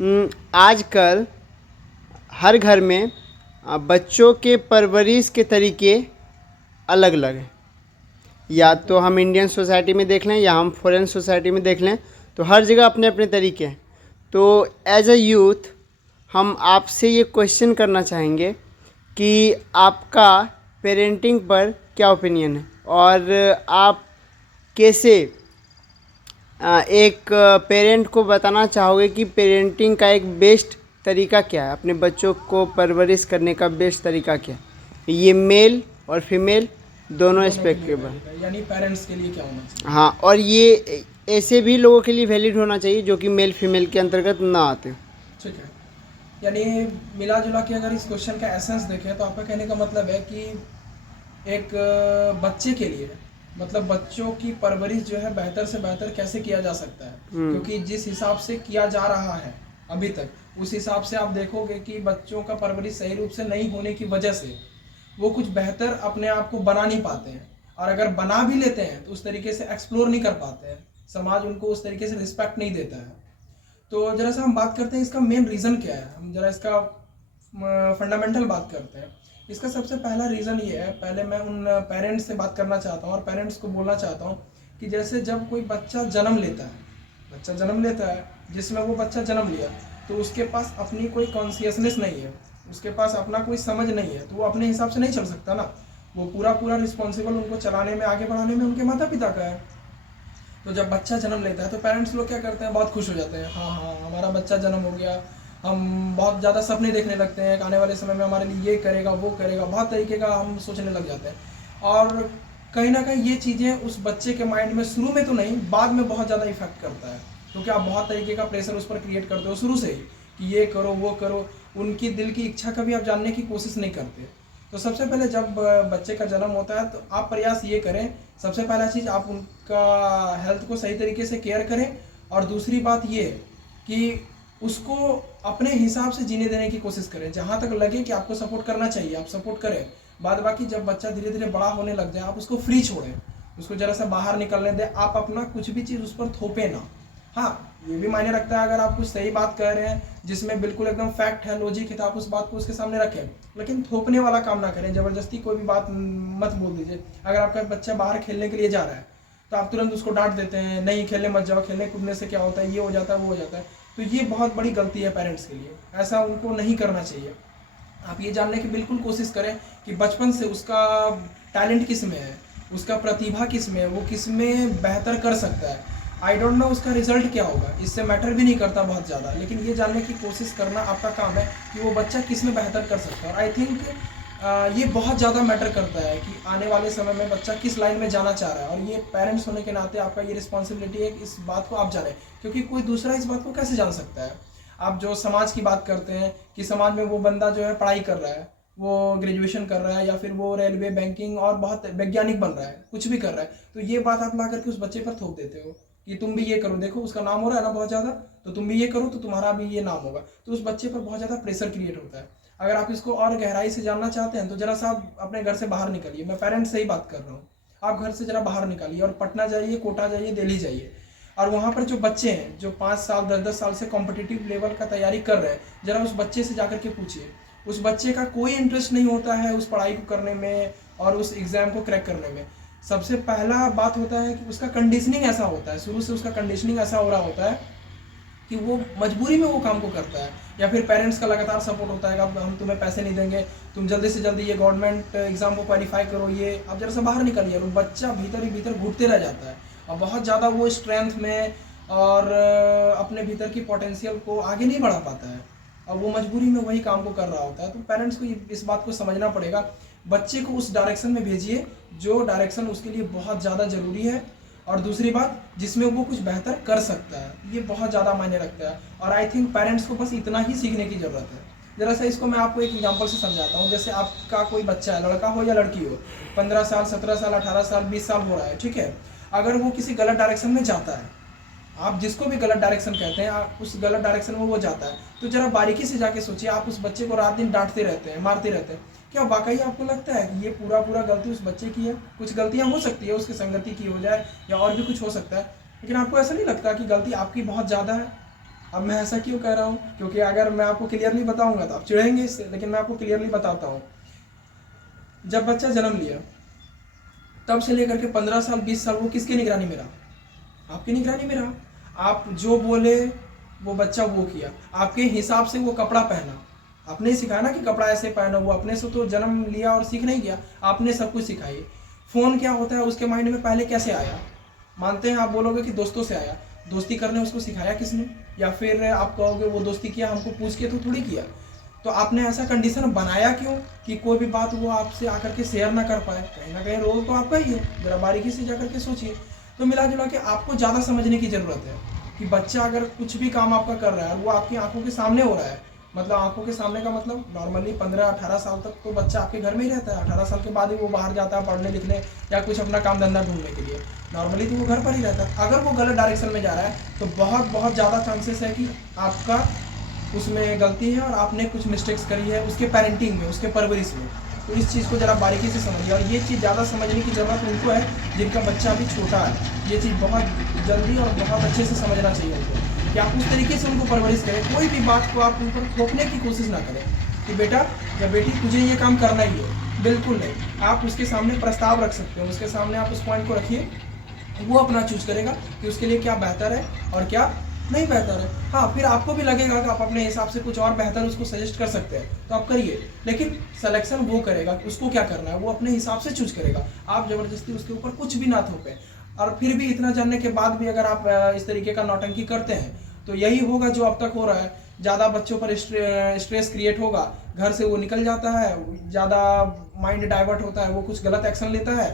आजकल हर घर में बच्चों के परवरिश के तरीके अलग अलग हैं। या तो हम इंडियन सोसाइटी में देख लें या हम फॉरेन सोसाइटी में देख लें, तो हर जगह अपने अपने तरीके हैं। तो एज अ यूथ हम आपसे ये क्वेश्चन करना चाहेंगे कि आपका पेरेंटिंग पर क्या ओपिनियन है, और आप कैसे एक पेरेंट को बताना चाहोगे कि पेरेंटिंग का एक बेस्ट तरीका क्या है, अपने बच्चों को परवरिश करने का बेस्ट तरीका क्या है, ये मेल और फीमेल दोनों दोनों के लिए एस्पेक्ट पर। वैलिड है, यानी पेरेंट्स के लिए क्या होना चाहिए। हाँ, और ये ऐसे भी लोगों के लिए वैलिड होना चाहिए जो कि मेल फीमेल के अंतर्गत ना आते हो। ठीक है, यानी मिला जुला के अगर इस क्वेश्चन का एसेंस देखें तो आपका कहने का मतलब है कि एक बच्चे के लिए, मतलब बच्चों की परवरिश जो है बेहतर से बेहतर कैसे किया जा सकता है, क्योंकि जिस हिसाब से किया जा रहा है अभी तक उस हिसाब से आप देखोगे कि बच्चों का परवरिश सही रूप से नहीं होने की वजह से वो कुछ बेहतर अपने आप को बना नहीं पाते हैं, और अगर बना भी लेते हैं तो उस तरीके से एक्सप्लोर नहीं कर पाते हैं, समाज उनको उस तरीके से रिस्पेक्ट नहीं देता है। तो जरा सा हम बात करते हैं इसका मेन रीज़न क्या है, हम जरा इसका फंडामेंटल बात करते हैं। इसका सबसे पहला रीज़न ये है, पहले मैं उन पेरेंट्स से बात करना चाहता हूँ और पेरेंट्स को बोलना चाहता हूँ कि जैसे जब कोई बच्चा जन्म लेता है जिसमें वो बच्चा जन्म लिया तो उसके पास अपनी कोई कॉन्शियसनेस नहीं है, उसके पास अपना कोई समझ नहीं है, तो वो अपने हिसाब से नहीं चल सकता ना। वो पूरा पूरा रिस्पॉन्सिबल उनको चलाने में, आगे बढ़ाने में उनके माता पिता का है। तो जब बच्चा जन्म लेता है तो पेरेंट्स लोग क्या करते हैं, बहुत खुश हो जाते हैं, हाँ हाँ हमारा बच्चा जन्म हो गया, हम बहुत ज़्यादा सपने देखने लगते हैं, आने वाले समय में हमारे लिए ये करेगा वो करेगा, बहुत तरीके का हम सोचने लग जाते हैं। और कहीं ना कहीं ये चीज़ें उस बच्चे के माइंड में शुरू में तो नहीं, बाद में बहुत ज़्यादा इफेक्ट करता है, क्योंकि आप बहुत तरीके का प्रेशर उस पर क्रिएट करते हो शुरू से ही कि ये करो वो करो, उनकी दिल की इच्छा कभी आप जानने की कोशिश नहीं करते। तो सबसे पहले जब बच्चे का जन्म होता है तो आप प्रयास ये करें, सबसे पहला चीज़ आप उनका हेल्थ को सही तरीके से केयर करें, और दूसरी बात ये कि उसको अपने हिसाब से जीने देने की कोशिश करें, जहाँ तक लगे कि आपको सपोर्ट करना चाहिए आप सपोर्ट करें। बाद बाकी जब बच्चा धीरे धीरे बड़ा होने लग जाए आप उसको फ्री छोड़ें, उसको ज़रा सा बाहर निकलने दें, आप अपना कुछ भी चीज़ उस पर थोपे ना। हाँ, ये भी मायने रखता है अगर आप कुछ सही बात कह रहे हैं जिसमें बिल्कुल एकदम फैक्ट है, लॉजिक है, तो आप उस बात को उसके सामने रखें, लेकिन थोपने वाला काम ना करें, ज़बरदस्ती कोई भी बात मत बोल दीजिए। अगर आपका बच्चा बाहर खेलने के लिए जा रहा है तो आप तुरंत उसको डांट देते हैं, नहीं खेलने मत जाओ, खेलने कूदने से क्या होता है, ये हो जाता है वो हो जाता है। तो ये बहुत बड़ी गलती है पेरेंट्स के लिए, ऐसा उनको नहीं करना चाहिए। आप ये जानने की बिल्कुल कोशिश करें कि बचपन से उसका टैलेंट किस में है, उसका प्रतिभा किस में है, वो किस में बेहतर कर सकता है। आई डोंट नो उसका रिजल्ट क्या होगा, इससे मैटर भी नहीं करता बहुत ज़्यादा, लेकिन ये जानने की कोशिश करना आपका काम है कि वो बच्चा किस में बेहतर कर सकता है। और आई थिंक ये बहुत ज़्यादा मैटर करता है कि आने वाले समय में बच्चा किस लाइन में जाना चाह रहा है, और ये पेरेंट्स होने के नाते आपका ये रिस्पॉन्सिबिलिटी है कि इस बात को आप जानें, क्योंकि कोई दूसरा इस बात को कैसे जान सकता है। आप जो समाज की बात करते हैं कि समाज में वो बंदा जो है पढ़ाई कर रहा है, वो ग्रेजुएशन कर रहा है, या फिर वो रेलवे बैंकिंग और बहुत वैज्ञानिक बन रहा है, कुछ भी कर रहा है, तो ये बात आप ला करके उस बच्चे पर थोप देते हो कि तुम भी ये करो, देखो उसका नाम हो रहा है ना बहुत ज़्यादा, तो तुम भी ये करो तो तुम्हारा भी ये नाम होगा। तो उस बच्चे पर बहुत ज़्यादा प्रेशर क्रिएट होता है। अगर आप इसको और गहराई से जानना चाहते हैं तो जरा सा आप अपने घर से बाहर निकलिए, मैं पेरेंट्स से ही बात कर रहा हूँ। आप घर से जरा बाहर निकालिए और पटना जाइए, कोटा जाइए, दिल्ली जाइए, और वहाँ पर जो बच्चे हैं जो 5 साल 10-10 साल से कॉम्पिटिटिव लेवल का तैयारी कर रहे हैं, जरा उस बच्चे से जाकर के पूछिए, उस बच्चे का कोई इंटरेस्ट नहीं होता है उस पढ़ाई को करने में और उस एग्ज़ाम को क्रैक करने में। सबसे पहला बात होता है कि उसका कंडीशनिंग ऐसा होता है, शुरू से उसका कंडीशनिंग ऐसा हो रहा होता है कि वो मजबूरी में वो काम को करता है, या फिर पेरेंट्स का लगातार सपोर्ट होता है कि हम तुम्हें पैसे नहीं देंगे, तुम जल्दी से जल्दी ये गवर्नमेंट एग्जाम को क्वालिफाई करो, ये अब जरा सा बाहर निकलिए। वो बच्चा भीतर ही भीतर घुटते रह जाता है और बहुत ज़्यादा वो स्ट्रेंथ में और अपने भीतर की पोटेंशियल को आगे नहीं बढ़ा पाता है, और वो मजबूरी में वही काम को कर रहा होता है। तो पेरेंट्स को इस बात को समझना पड़ेगा, बच्चे को उस डायरेक्शन में भेजिए जो डायरेक्शन उसके लिए बहुत ज़्यादा ज़रूरी है, और दूसरी बात जिसमें वो कुछ बेहतर कर सकता है, ये बहुत ज़्यादा मायने रखता है। और आई थिंक पेरेंट्स को बस इतना ही सीखने की ज़रूरत है। ज़रा सा इसको मैं आपको एक एग्जांपल से समझाता हूँ। जैसे आपका कोई बच्चा है, लड़का हो या लड़की हो, 15 साल 17 साल 18 साल 20 साल हो रहा है, ठीक है। अगर वो किसी गलत डायरेक्शन में जाता है, आप जिसको भी गलत डायरेक्शन कहते हैं, आप उस गलत डायरेक्शन में वो जाता है, तो जरा बारीकी से जाके सोचिए, आप उस बच्चे को रात दिन डांटते रहते हैं, मारते रहते हैं, क्या वाकई आपको लगता है कि ये पूरा पूरा गलती उस बच्चे की है? कुछ गलतियां हो सकती है, उसकी संगति की हो जाए या और भी कुछ हो सकता है, लेकिन आपको ऐसा नहीं लगता कि गलती आपकी बहुत ज़्यादा है? अब मैं ऐसा क्यों कह रहा हूँ, क्योंकि अगर मैं आपको क्लियरली बताऊंगा तो आप चिढ़ेंगे इससे, लेकिन मैं आपको क्लियरली बताता हूँ। जब बच्चा जन्म लिया तब से लेकर के 15 साल 20 साल वो किसकी निगरानी में रहा? आपकी निगरानी में रहा। आप जो बोले वो बच्चा वो किया, आपके हिसाब से वो कपड़ा पहना। आपने ही सिखाया ना कि कपड़ा ऐसे पहनो, वो अपने से तो जन्म लिया और सीख नहीं गया, आपने सब कुछ सिखाई। फ़ोन क्या होता है उसके माइंड में पहले कैसे आया? मानते हैं आप बोलोगे कि दोस्तों से आया, दोस्ती करने उसको सिखाया किसने? या फिर आप कहोगे वो दोस्ती किया हमको पूछ के तो थोड़ी किया। तो आपने ऐसा कंडीशन बनाया क्यों कि कोई भी बात वो आपसे आकर के शेयर ना कर पाए? कहीं ना कहीं रोल तो आपका ही है, जरा बारीकी से जा करके सोचिए। तो मिला जुला के आपको ज़्यादा समझने की ज़रूरत है कि बच्चा अगर कुछ भी काम आपका कर रहा है वो आपकी आंखों के सामने हो रहा है। मतलब आंखों के सामने का मतलब नॉर्मली 15-18 साल तक तो बच्चा आपके घर में ही रहता है। 18 साल के बाद ही वो बाहर जाता है पढ़ने लिखने या कुछ अपना काम धंधा ढूंढने के लिए। नॉर्मली तो वो घर पर ही रहता है। अगर वो गलत डायरेक्शन में जा रहा है तो बहुत बहुत ज़्यादा चांसेस है कि आपका उसमें गलती है और आपने कुछ मिस्टेक्स करी है उसके पेरेंटिंग में, उसके परवरिश में। तो इस चीज़ को ज़रा बारीकी से समझिए। और ये चीज़ ज़्यादा समझने की ज़रूरत उनको है जिनका बच्चा अभी छोटा है। ये चीज़ बहुत जल्दी और बहुत अच्छे से समझना चाहिए उनको कि आप उस तरीके से उनको परवरिश करें। कोई भी बात को आप उन पर थोपने की कोशिश ना करें कि बेटा या बेटी तुझे ये काम करना ही है। बिल्कुल नहीं। आप उसके सामने प्रस्ताव रख सकते हो, उसके सामने आप उस पॉइंट को रखिए, वो अपना चूज करेगा कि उसके लिए क्या बेहतर है और क्या नहीं बेहतर है। हाँ, फिर आपको भी लगेगा कि आप अपने हिसाब से कुछ और बेहतर उसको सजेस्ट कर सकते हैं तो आप करिए, लेकिन सिलेक्शन वो करेगा कि उसको क्या करना है, वो अपने हिसाब से चूज करेगा। आप जबरदस्ती उसके ऊपर कुछ भी ना थोपें। और फिर भी इतना जानने के बाद भी अगर आप इस तरीके का नौटंकी करते हैं तो यही होगा जो अब तक हो रहा है। ज़्यादा बच्चों पर स्ट्रेस क्रिएट होगा, घर से वो निकल जाता है, ज़्यादा माइंड डाइवर्ट होता है, वो कुछ गलत एक्शन लेता है,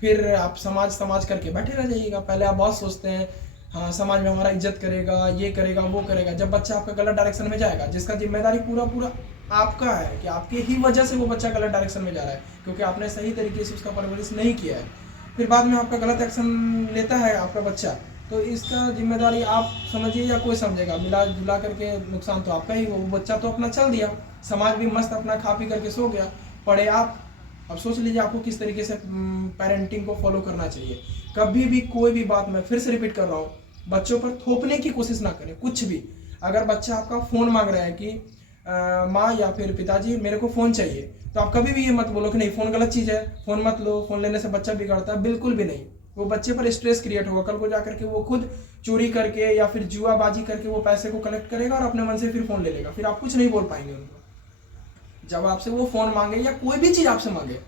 फिर आप समाज समाज करके बैठे रह जाइएगा। पहले आप बहुत सोचते हैं हाँ समाज में हमारा इज्जत करेगा, ये करेगा, वो करेगा। जब बच्चा आपका गलत डायरेक्शन में जाएगा, जिसका जिम्मेदारी पूरा पूरा आपका है कि आपके ही वजह से वो बच्चा गलत डायरेक्शन में जा रहा है क्योंकि आपने सही तरीके से उसका परवरिश नहीं किया है, फिर बाद में आपका गलत एक्शन लेता है आपका बच्चा, तो इसका जिम्मेदारी आप समझिए या कोई समझेगा, मिला जुला करके नुकसान तो आपका ही। वो बच्चा तो अपना चल दिया, समाज भी मस्त अपना खा पी करके सो गया, पढ़े आप। अब सोच लीजिए आपको किस तरीके से पेरेंटिंग को फॉलो करना चाहिए। कभी भी कोई भी बात, मैं फिर से रिपीट कर रहा हूँ, बच्चों पर थोपने की कोशिश ना करें कुछ भी। अगर बच्चा आपका फ़ोन मांग रहा है कि माँ या फिर पिताजी मेरे को फ़ोन चाहिए, तो आप कभी भी ये मत बोलो कि नहीं फ़ोन गलत चीज़ है, फ़ोन मत लो, फ़ोन लेने से बच्चा बिगड़ता है। बिल्कुल भी नहीं। वो बच्चे पर स्ट्रेस क्रिएट होगा, कल को जाकर के वो खुद चोरी करके या फिर जुआबाजी करके वो पैसे को कलेक्ट करेगा और अपने मन से फिर फ़ोन ले लेगा, फिर आप कुछ नहीं बोल पाएंगे उनको। जब आपसे वो फ़ोन मांगे या कोई भी चीज़ आपसे मांगे,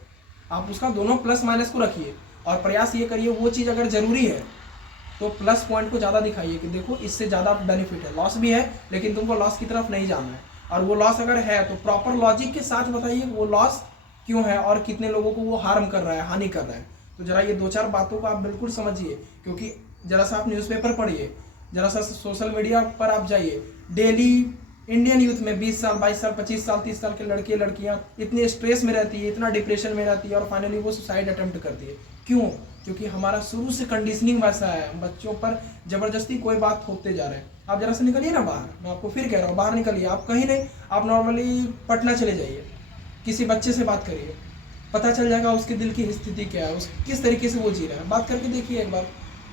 आप उसका दोनों प्लस माइनस को रखिए और प्रयास ये करिए वो चीज़ अगर ज़रूरी है तो प्लस पॉइंट को ज़्यादा दिखाइए कि देखो इससे ज़्यादा बेनिफिट है। लॉस भी है लेकिन तुमको लॉस की तरफ नहीं जाना है, और वो लॉस अगर है तो प्रॉपर लॉजिक के साथ बताइए वो लॉस क्यों है और कितने लोगों को वो हार्म कर रहा है, हानि कर रहा है। तो जरा ये 2-4 बातों को आप बिल्कुल समझिए, क्योंकि जरा सा आप न्यूज़पेपर पढ़िए, जरा सा सोशल मीडिया पर आप जाइए। डेली इंडियन यूथ में 20 साल 22 साल 25 साल 30 साल के लड़के लड़कियां इतने स्ट्रेस में रहती है, इतना डिप्रेशन में रहती है और फाइनली वो सुसाइड अटेम्प्ट करती है। क्यों? क्योंकि हमारा शुरू से कंडीशनिंग वैसा है, हम बच्चों पर जबरदस्ती कोई बात थोपते जा रहे हैं। आप जरा से निकलिए ना बाहर, मैं आपको फिर कह रहा हूँ बाहर निकलिए। आप कहीं नहीं, आप नॉर्मली पटना चले जाइए, किसी बच्चे से बात करिए, पता चल जाएगा उसके दिल की स्थिति क्या है, उस किस तरीके से वो जी रहा है। बात करके देखिए एक बार,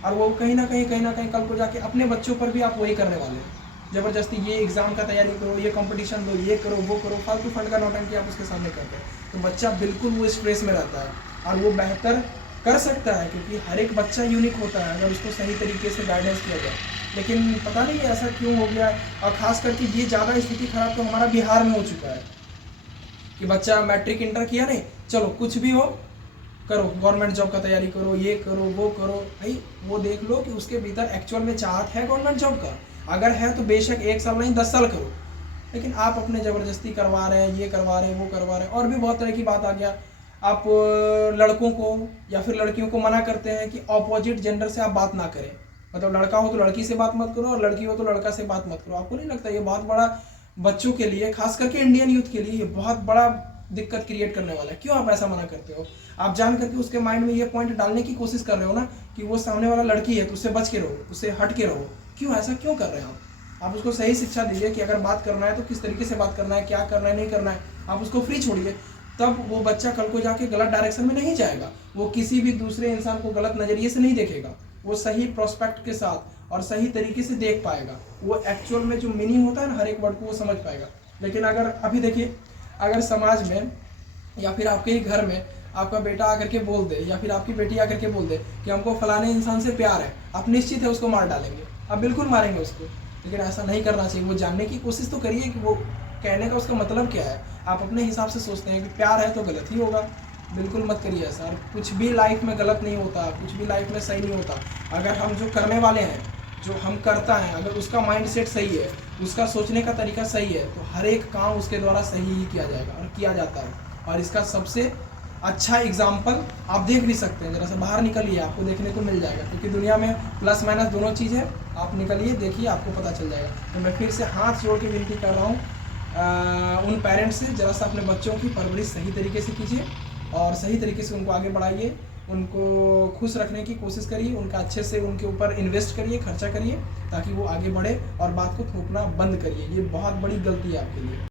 और वो कहीं ना कहीं कल को जाके अपने बच्चों पर भी आप वही करने वाले हैं। जबरदस्ती ये एग्जाम का तैयारी करो, ये कंपटीशन दो, ये करो वो करो, फालतू फंड का नौटंकी आप उसके सामने करते हैं, तो बच्चा बिल्कुल वो स्ट्रेस में रहता है और वो बेहतर कर सकता है क्योंकि हर एक बच्चा यूनिक होता है अगर उसको सही तरीके से गाइडेंस किया जाए। लेकिन पता नहीं ऐसा क्यों हो गया, और ख़ास करके ये ज़्यादा स्थिति खराब तो हमारा बिहार में हो चुका है कि बच्चा मैट्रिक इंटर किया नहीं, चलो कुछ भी हो करो, गवर्नमेंट जॉब का तैयारी करो, ये करो वो करो। भाई वो देख लो कि उसके भीतर एक्चुअल में चाहत है गवर्नमेंट जॉब का, अगर है तो बेशक 1 साल नहीं 10 साल करो, लेकिन आप अपने ज़बरदस्ती करवा रहे हैं, ये करवा रहे हैं, वो करवा रहे हैं। और भी बहुत तरह की बात आ गया, आप लड़कों को या फिर लड़कियों को मना करते हैं कि ऑपोजिट जेंडर से आप बात ना करें, मतलब लड़का हो तो लड़की से बात मत करो और लड़की हो तो लड़का से बात मत करो। आपको नहीं लगता ये बहुत बड़ा बच्चों के लिए, खास करके इंडियन यूथ के लिए ये बहुत बड़ा दिक्कत क्रिएट करने वाला है? क्यों आप ऐसा मना करते हो? आप जान करके उसके माइंड में ये पॉइंट डालने की कोशिश कर रहे हो ना कि वो सामने वाला लड़की है तो उससे बच के रहो, उससे हट के रहो। क्यों ऐसा क्यों कर रहे हो आप उसको सही शिक्षा दीजिए कि अगर बात करना है तो किस तरीके से बात करना है, क्या करना है, नहीं करना है, आप उसको फ्री छोड़िए। तब वो बच्चा कल को जाके गलत डायरेक्शन में नहीं जाएगा, वो किसी भी दूसरे इंसान को गलत नज़रिए से नहीं देखेगा, वो सही प्रोस्पेक्ट के साथ और सही तरीके से देख पाएगा, वो एक्चुअल में जो मीनिंग होता है ना हर एक वर्ड को वो समझ पाएगा। लेकिन अगर अभी देखिए, अगर समाज में या फिर आपके ही घर में आपका बेटा आकर के बोल दे या फिर आपकी बेटी आकर के बोल दे कि हमको फलाने इंसान से प्यार है, आप निश्चित है उसको मार डालेंगे, आप बिल्कुल मारेंगे उसको। लेकिन ऐसा नहीं करना चाहिए, वो जानने की कोशिश तो करिए कि वो कहने का उसका मतलब क्या है। आप अपने हिसाब से सोचते हैं कि प्यार है तो गलत ही होगा, बिल्कुल मत करिए ऐसा। और कुछ भी लाइफ में गलत नहीं होता, कुछ भी लाइफ में सही नहीं होता। अगर हम जो करने वाले हैं, जो हम करता है, अगर उसका माइंडसेट सही है, उसका सोचने का तरीका सही है, तो हर एक काम उसके द्वारा सही ही किया जाएगा और किया जाता है। और इसका सबसे अच्छा एग्जाम्पल आप देख भी सकते हैं, जरा सा बाहर निकलिए, आपको देखने को मिल जाएगा। क्योंकि दुनिया में प्लस माइनस दोनों चीज़ है, आप निकलिए, देखिए, आपको पता चल जाएगा। तो मैं फिर से हाथ जोड़ के विनती कर रहा हूँ उन पेरेंट्स से, जरा सा अपने बच्चों की परवरिश सही तरीके से कीजिए और सही तरीके से उनको आगे बढ़ाइए, उनको खुश रखने की कोशिश करिए, उनका अच्छे से उनके ऊपर इन्वेस्ट करिए, खर्चा करिए, ताकि वो आगे बढ़े और बात को थोपना बंद करिए। ये बहुत बड़ी गलती है आपके लिए।